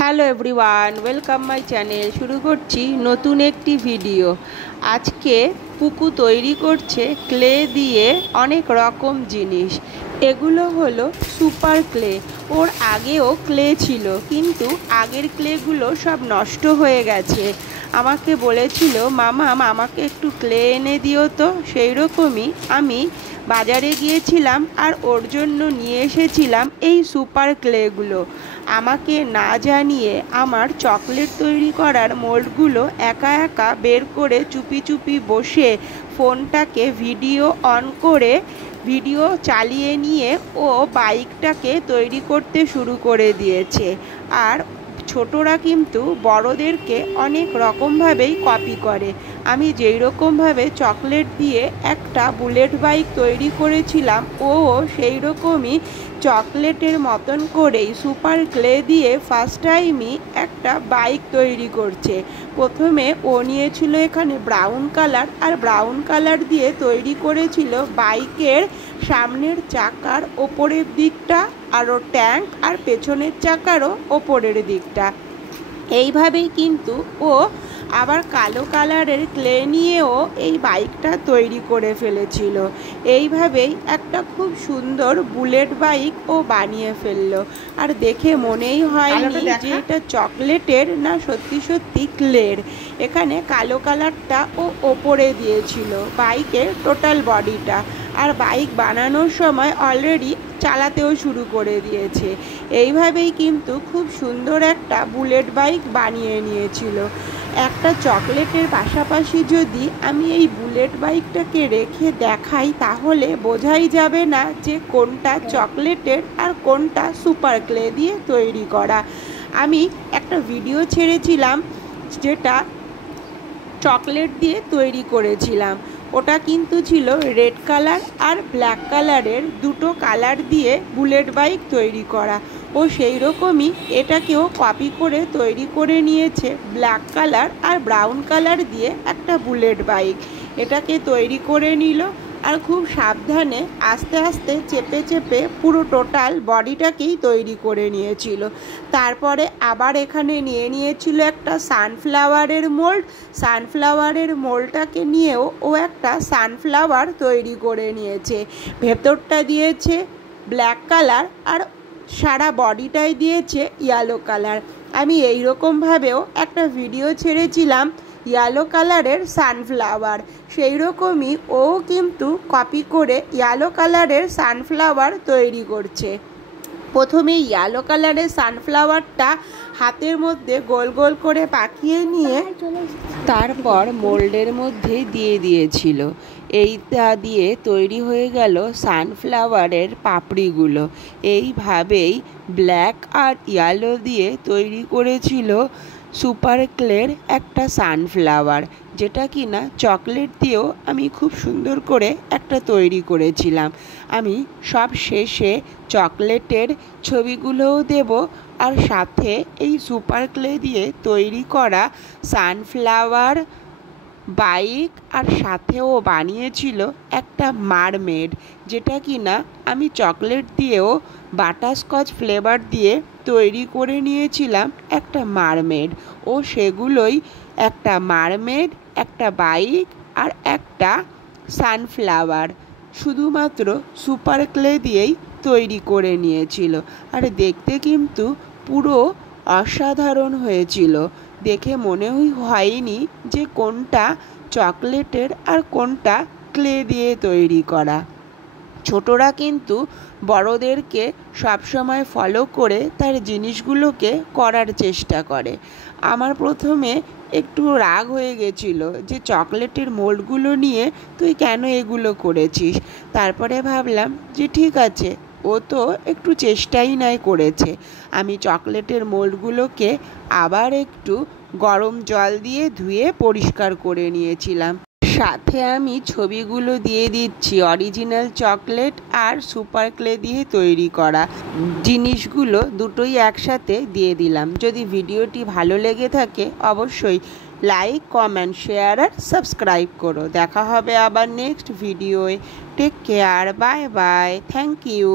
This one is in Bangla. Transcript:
Hello everyone, welcome my channel. শুরু করছি নতুন একটি ভিডিও। আজকে পুকু তৈরি করছে ক্লে দিয়ে অনেক রকম জিনিস। এগুলো হলো সুপার ক্লে। ওর আগেও ক্লে ছিল, কিন্তু আগের ক্লেগুলো সব নষ্ট হয়ে গেছে। আমাকে বলেছিল, মামা আমাকে একটু ক্লে এনে দিও তো। সেই রকমই আমি বাজারে গিয়েছিলাম আর ওর জন্য নিয়ে এসেছিলাম এই সুপার ক্লেগুলো। আমাকে না জানিয়ে আমার চকলেট তৈরি করার মোল্ডগুলো একা একা বের করে চুপি চুপি বসে ফোনটাকে ভিডিও অন করে ভিডিও চালিয়ে নিয়ে ও বাইকটাকে তৈরি করতে শুরু করে দিয়েছে। আর ছোটরা কিন্তু বড়দেরকে অনেক রকমভাবেই কপি করে। আমি যেই রকমভাবে চকলেট দিয়ে একটা বুলেট বাইক তৈরি করেছিলাম, ও সেই রকমই চকলেটের মতন করেই সুপার ক্লে দিয়ে ফার্স্ট টাইমই একটা বাইক তৈরি করছে। প্রথমে ও নিয়েছিল এখানে ব্রাউন কালার, আর ব্রাউন কালার দিয়ে তৈরি করেছিল বাইকের সামনের চাকার ওপরের দিকটা, আরও ট্যাঙ্ক, আর পেছনের চাকারও ওপরের দিকটা। এইভাবেই কিন্তু ও আবার কালো কালারের ক্লে নিয়েও এই বাইকটা তৈরি করে ফেলেছিল। এইভাবেই একটা খুব সুন্দর বুলেট বাইক ও বানিয়ে ফেললো। আর দেখে মনেই হয়নি যে এটা চকলেটের না সত্যি সত্যি ক্লের। এখানে কালো কালারটা ও ওপরে দিয়েছিল বাইকের টোটাল বডিটা। আর বাইক বানানোর সময় অলরেডি চালাতেও শুরু করে দিয়েছে। এইভাবেই কিন্তু খুব সুন্দর একটা বুলেট বাইক বানিয়ে নিয়েছিল। একটা চকলেটের পাশাপাশি যদি আমি এই বুলেট বাইকটাকে রেখে দেখাই, তাহলে বোঝাই যাবে না যে কোনটা চকলেটের আর কোনটা সুপার ক্লে দিয়ে তৈরি করা। আমি একটা ভিডিও ছেড়েছিলাম যেটা চকলেট দিয়ে তৈরি করেছিলাম। ওটা কিন্তু ছিল রেড কালার আর ব্ল্যাক কালারের দুটো কালার দিয়ে বুলেট বাইক তৈরি করা। ও সেই রকমই এটাকেও কপি করে তৈরি করে নিয়েছে ব্ল্যাক কালার আর ব্রাউন কালার দিয়ে একটা বুলেট বাইক। এটাকে তৈরি করে নিল আর খুব সাবধানে আস্তে আস্তে চেপে চেপে পুরো টোটাল বডিটাকেই তৈরি করে নিয়েছিল। তারপরে আবার এখানে নিয়ে নিয়েছিল একটা সানফ্লাওয়ারের মোল্ড। সানফ্লাওয়ারের মোল্ডটাকে নিয়েও ও একটা সানফ্লাওয়ার তৈরি করে নিয়েছে। ভেতরটা দিয়েছে ব্ল্যাক কালার আর সারা বডিটাই দিয়েছে ইয়েলো কালার। আমি এই রকমভাবেও একটা ভিডিও ছেড়েছিলাম ইয়েলো কালারের সানফ্লাওয়ার। সেই রকমই ও কিন্তু কপি করে ইয়েলো কালারের সানফ্লাওয়ার তৈরি করছে। প্রথমে ইয়েলো কালারের সানফ্লাওয়ারটা হাতের মধ্যে গোল গোল করে পাকিয়ে নিয়ে তারপর মোল্ডের মধ্যে দিয়ে দিয়েছিল। এইটা দিয়ে তৈরি হয়ে গেল সানফ্লাওয়ারের পাপড়িগুলো। এইভাবেই ব্ল্যাক আর ইয়েলো দিয়ে তৈরি করেছিল সুপার ক্লের একটা সানফ্লাওয়ার, যেটা কিনা চকলেট দিয়েও আমি খুব সুন্দর করে একটা তৈরি করেছিলাম। আমি সব শেষে চকলেটের ছবিগুলোও দেব, আর সাথে এই সুপার ক্লে দিয়ে তৈরি করা সানফ্লাওয়ার বাইক, আর সাথেও বানিয়েছিল একটা মারমেড, যেটা কিনা আমি চকলেট দিয়েও বাটারস্কচ ফ্লেভার দিয়ে তৈরি করে নিয়েছিলাম একটা মারমেড। ও সেগুলোই একটা মারমেড, একটা বাইক আর একটা সানফ্লাওয়ার শুধুমাত্র সুপার ক্লে দিয়েই তৈরি করে নিয়েছিল। আর দেখতে কিন্তু পুরো অসাধারণ হয়েছিল। দেখে মনে হয়নি যে কোনটা চকলেটের আর কোনটা ক্লে দিয়ে তৈরি করা। ছোটরা কিন্তু বড়দেরকে সবসময় ফলো করে তার জিনিসগুলোকে করার চেষ্টা করে। আমার প্রথমে একটু রাগ হয়ে গেছিল যে চকলেটের মোল্ডগুলো নিয়ে তুই কেন এগুলো করেছিস। তারপরে ভাবলাম যে ঠিক আছে, ও তো একটু চেষ্টাই নাই করেছে। আমি চকলেটের মোল্ডগুলোকে আবার একটু গরম জল দিয়ে ধুয়ে পরিষ্কার করে নিয়েছিলাম। সাথে আমি ছবিগুলো দিয়ে দিচ্ছি অরিজিনাল চকলেট আর সুপার ক্লে দিয়ে তৈরি করা জিনিসগুলো দুটোই একসাথে দিয়ে দিলাম। যদি ভিডিওটি ভালো লেগে থাকে অবশ্যই লাইক, কমেন্ট, শেয়ার আর সাবস্ক্রাইব করো। দেখা হবে আবার নেক্সট ভিডিওয়। Take care, bye bye, thank you.